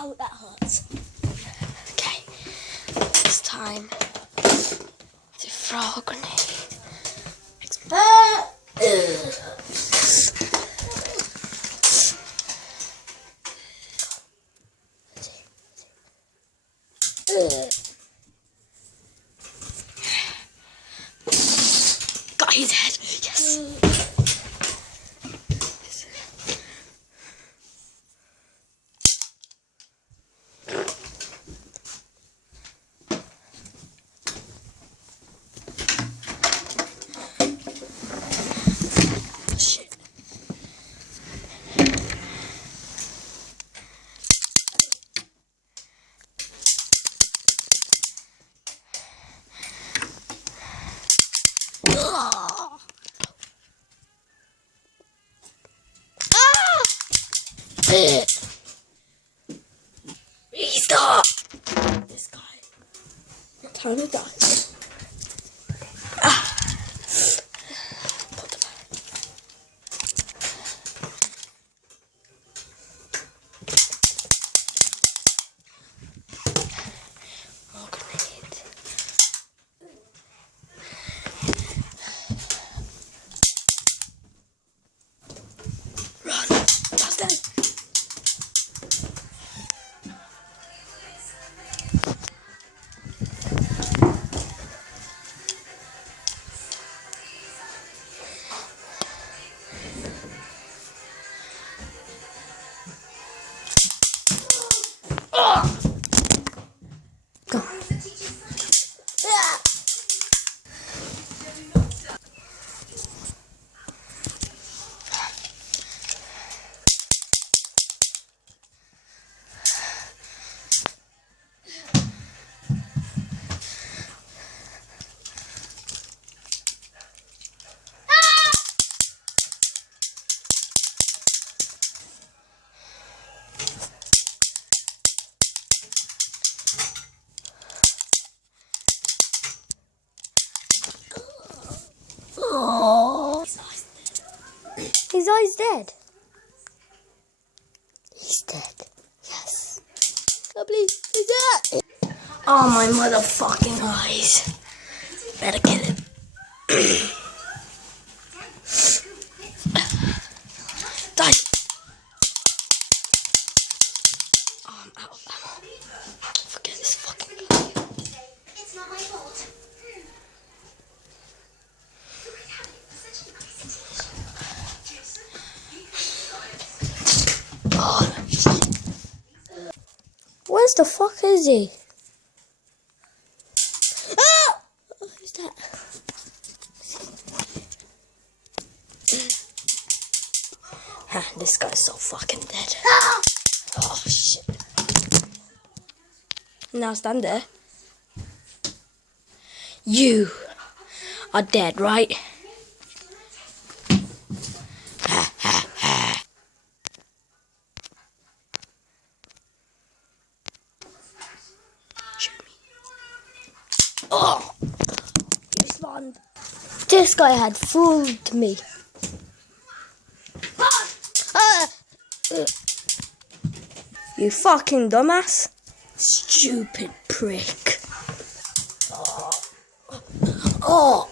Ow, that hurts. Okay, it's time to throw a grenade. Got his head. Yes. Shit. Restart! This guy. Time to die. Put the back. More grenade. Run! That's dead. Go. Oh. His eye's dead. He's dead. Yes. I believe he's dead. Oh, my motherfucking eyes. Better kill him. Die. Oh, I'm out of ammo. Forget this fucking guy. It's not my fault. Oh, where's the fuck is he? Ah! Who's that? This guy's so fucking dead. Oh shit. Now stand there. You are dead, right? Shoot me. Oh! You spawned. This guy had fooled me. You fucking dumbass. Stupid prick. Oh.